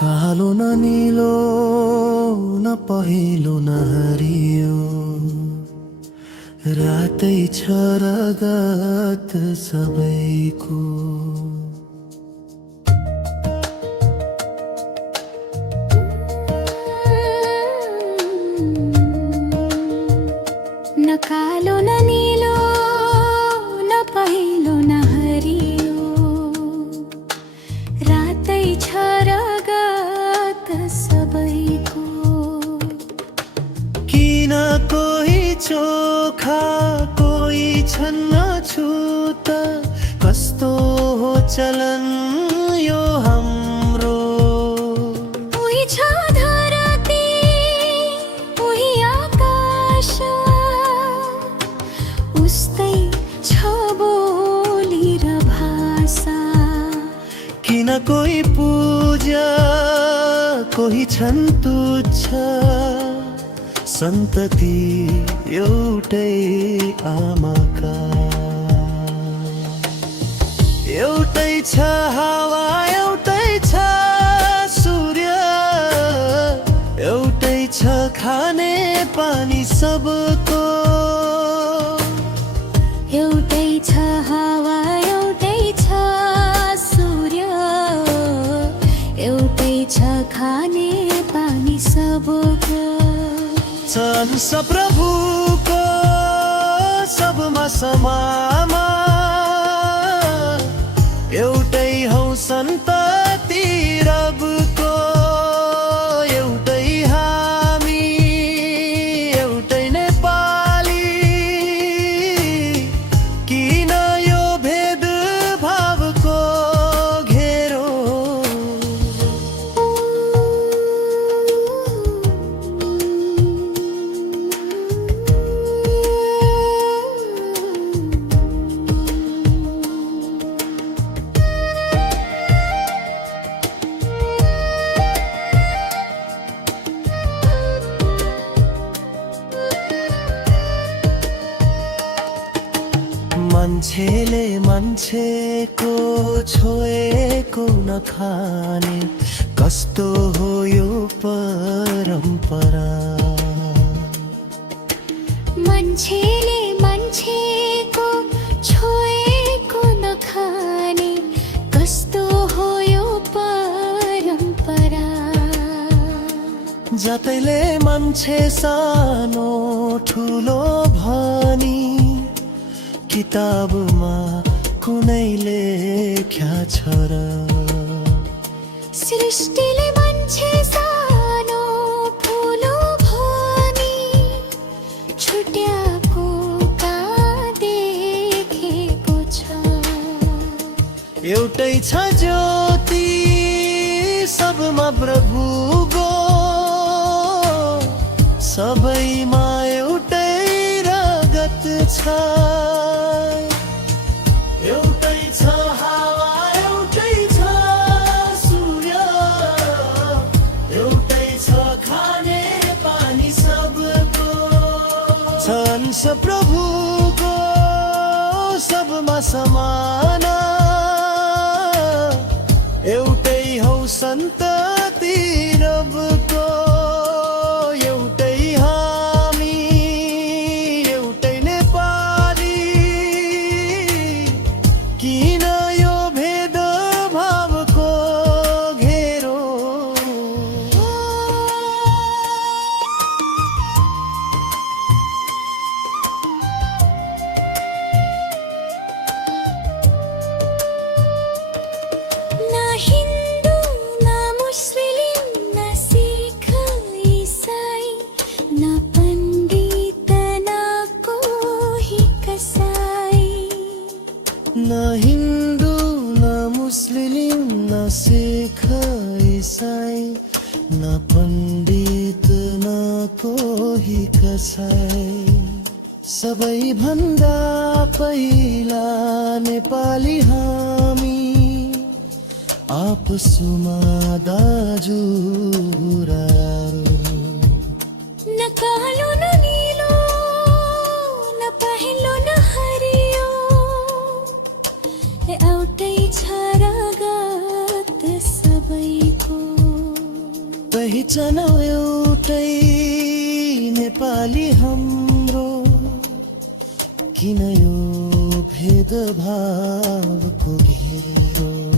कालो न नीलो न पहेँलो न हरियो, रातै छ रगत सबैको। न कालो न नीलो न पहेँलो न हरियो, रातै छ रगत सबैको। किन कोही चोखा कोही छन्न छुत, कस्तो हो चलन यो हाम्रो। उही छ धरती उही आकाश, उस्तै छ बोली र भाषा। किन कोही पूजा कोही छन् तुच्छ, सन्तति एउटै आमाका। एउटै छ हावा एउटै छ सूर्य, एउटै छ खाने पानी सबको। एउटै छ हावा एउटै छ सूर्य, एउटै छ खाने पानी सबको। संस प्रभुको सबमा समामा, एउटै हौ सन्तति रबको। एउटै हामी एउटै नेपाली, किन यो भेदभावको घेरो। मान्छेले मान्छेको छोएको नखाने, कस्तो हो यो परम्परा। मान्छेले मान्छेको छोएको नखाने, कस्तो हो यो परम्परा। जतैले मान्छे सानो ठुलो भनी, किताबमा कुनै लेख्या छ र। सृष्टिले मान्छे सानो ठुलो भनी, छुट्याएको कहाँ देखेको छ। एउटै छ ज्योति सबमा प्रभुको, सबैमा एउटै रगत छ। एउटै छ हावा एउटै छ सूर्य, एउटै छ खाने पानी सबको। संस प्रभुको सबमा समान, एउटै हौ सन्तति रबको। एउटै हामी एउटै नेपाली, किन यो भेदभावको घेरो। न हिन्दू न मुस्लिम न सिख इसाई, न पण्डित न कोही कसाई। न हिन्दू न मुस्लिम न सिख इसाई, न पण्डित न कोही कसाई। सबैभन्दा पहिला नेपाली हामी, आपसुमा दाजुराहरू। न कालो न नीलो न पहेँलो न हरियो, एउटै छ रगत सबैको। पहिचान एउटै नेपाली हाम्रो, किन यो भेदभावको घेरो।